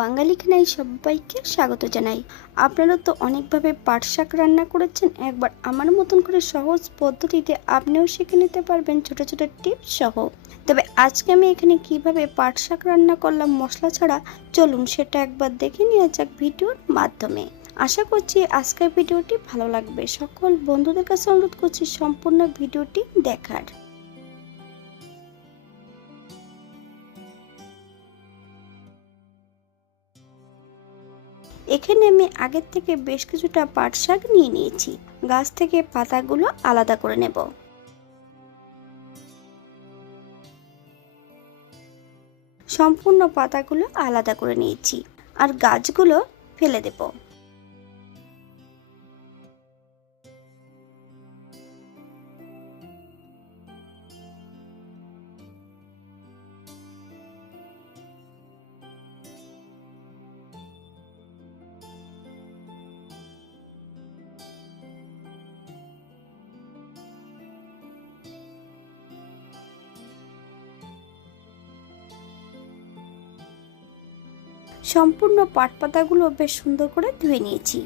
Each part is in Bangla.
বাঙালি খানায় সবাইকে স্বাগত জানাই। আপনারা তো অনেকভাবে পাট শাক রান্না করেছেন, একবার আমার মতন করে সহজ পদ্ধতিতে আপনিও শিখে নিতে পারবেন ছোট ছোট টিপস সহ। তবে আজকে আমি এখানে কিভাবে পাট শাক রান্না করলাম মশলা ছাড়া, চলুন সেটা একবার দেখে নেওয়া যাক ভিডিওর মাধ্যমে। আশা করছি আজকের ভিডিওটি ভালো লাগবে। সকল বন্ধুদের কাছে অনুরোধ করছি সম্পূর্ণ ভিডিওটি দেখার। এখানে আমি আগের থেকে বেশ কিছুটা পাট শাক নিয়ে নিয়েছি। গাছ থেকে পাতাগুলো আলাদা করে নেব। সম্পূর্ণ পাতাগুলো আলাদা করে নিয়েছি আর গাছগুলো ফেলে দেব। সম্পূর্ণ পাট পাতাগুলো বেশ সুন্দর করে ধুয়ে নিয়েছি।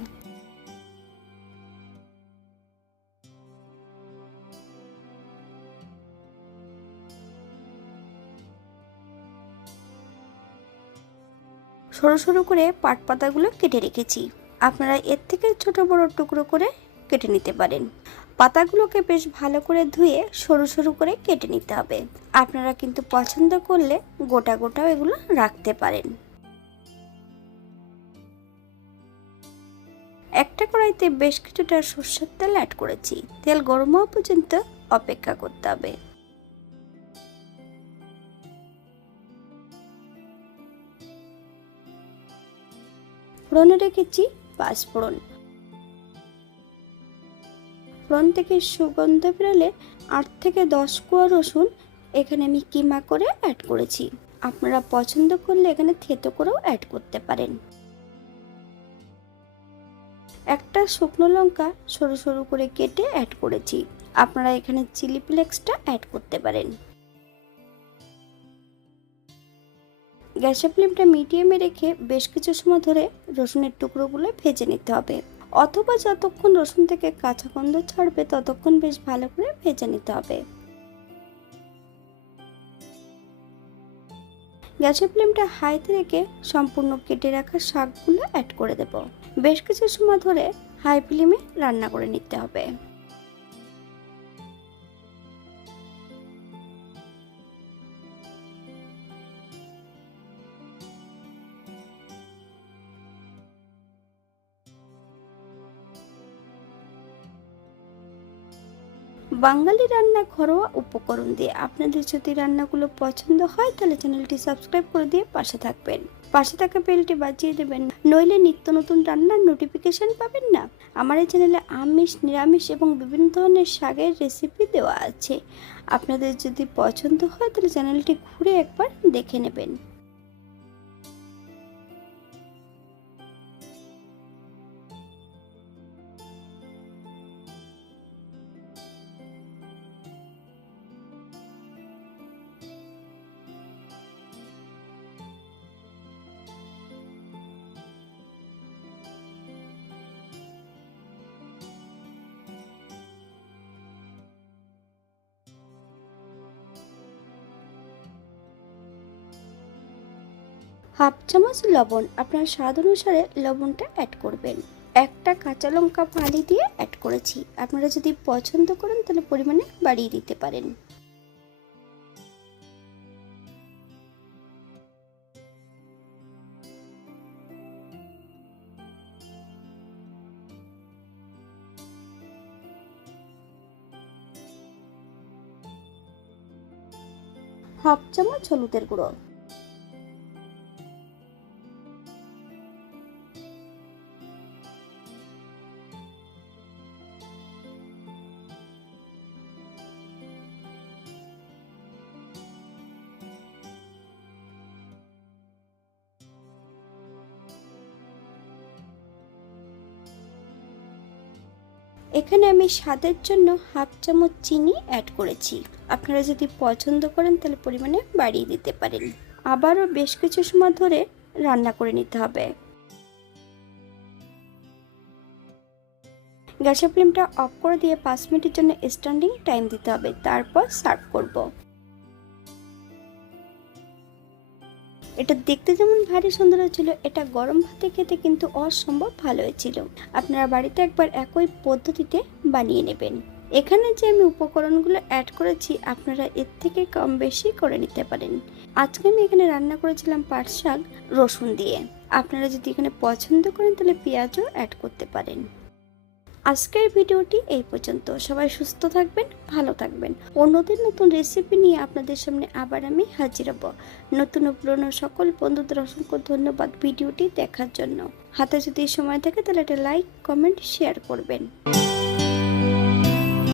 সরু সরু করে পাট পাতাগুলো কেটে রেখেছি। আপনারা এর থেকে ছোট বড় টুকরো করে কেটে নিতে পারেন। পাতাগুলোকে বেশ ভালো করে ধুয়ে সরু সরু করে কেটে নিতে হবে। আপনারা কিন্তু পছন্দ করলে গোটা গোটাও এগুলো রাখতে পারেন। একটা কড়াইতে বেশ কিছুটা সরষের তেল অ্যাড করেছি। তেল গরম হওয়া পর্যন্ত অপেক্ষা করতে হবে। ফোড়নে রেখেছি পাঁচফোড়ন। ফোড়ন থেকে সুগন্ধ বেরোলে 8 থেকে 10 কোয়া রসুন এখানে আমি কিমা করে অ্যাড করেছি। আপনারা পছন্দ করলে এখানে থেতো করেও অ্যাড করতে পারেন। একটা শুকনো লঙ্কা সরু সরু করে কেটে অ্যাড করেছি। আপনারা এখানে চিলি ফ্লেক্সটা অ্যাড করতে পারেন। গ্যাসের ফ্লেমটা মিডিয়ামে রেখে বেশ কিছু সময় ধরে রসুনের টুকরোগুলো ভেজে নিতে হবে, অথবা যতক্ষণ রসুন থেকে কাঁচা গন্ধ ছাড়বে ততক্ষণ বেশ ভালো করে ভেজে নিতে হবে। গ্যাসের ফ্লেমটা হাইতে রেখে সম্পূর্ণ কেটে রাখা শাকগুলো অ্যাড করে দেব। বেশ কিছু সময় ধরে হাই ফ্লেমে রান্না করে নিতে হবে। বাঙালি রান্না ঘরোয়া উপকরণ দিয়ে আপনাদের যদি রান্নাগুলো পছন্দ হয় তাহলে চ্যানেলটি সাবস্ক্রাইব করে দিয়ে পাশে থাকবেন। পাশে থাকা বেলটি বাজিয়ে দেবেন, নইলে নিত্য নতুন রান্নার নোটিফিকেশন পাবেন না। আমার এই চ্যানেলে আমিষ, নিরামিষ এবং বিভিন্ন ধরনের শাকের রেসিপি দেওয়া আছে। আপনাদের যদি পছন্দ হয় তাহলে চ্যানেলটি ঘুরে একবার দেখে নেবেন। হাফ চামচ লবণ, আপনার স্বাদ অনুসারে লবণটা অ্যাড করবেন। একটা কাঁচা লঙ্কা ফালি দিয়ে অ্যাড করেছি। আপনারা যদি পছন্দ করেন তাহলে পরিমাণে বাড়িয়ে দিতে পারেন। হাফ চামচ হলুদের গুঁড়ো, এখানে আমি স্বাদের জন্য হাফ চামচ চিনি অ্যাড করেছি। আপনারা যদি পছন্দ করেন তাহলে পরিমাণে বাড়িয়ে দিতে পারেন। আবারও বেশ কিছু সময় ধরে রান্না করে নিতে হবে। গ্যাসের ফ্লেমটা অফ করে দিয়ে 5 মিনিটের জন্য স্ট্যান্ডিং টাইম দিতে হবে, তারপর সার্ভ করব। এটা দেখতে যেমন ভারী সুন্দর হয়েছিল, এটা গরম ভাতে খেতে কিন্তু অসম্ভব ভালো হয়েছিল। আপনারা বাড়িতে একবার একই পদ্ধতিতে বানিয়ে নেবেন। এখানে যে আমি উপকরণগুলো অ্যাড করেছি আপনারা এর থেকে কম বেশি করে নিতে পারেন। আজকে আমি এখানে রান্না করেছিলাম পাট শাক রসুন দিয়ে। আপনারা যদি এখানে পছন্দ করেন তাহলে পেঁয়াজও অ্যাড করতে পারেন। আজকের ভিডিওটি এই পর্যন্ত। সবাই সুস্থ থাকবেন, ভালো থাকবেন। অন্যদের নতুন রেসিপি নিয়ে আপনাদের সামনে আবার আমি হাজির হব। নতুন ও পুরনো সকল বন্ধুদের অসংখ্য ধন্যবাদ ভিডিওটি দেখার জন্য। হাতে যদি সময় থাকে তাহলে একটা লাইক, কমেন্ট, শেয়ার করবেন।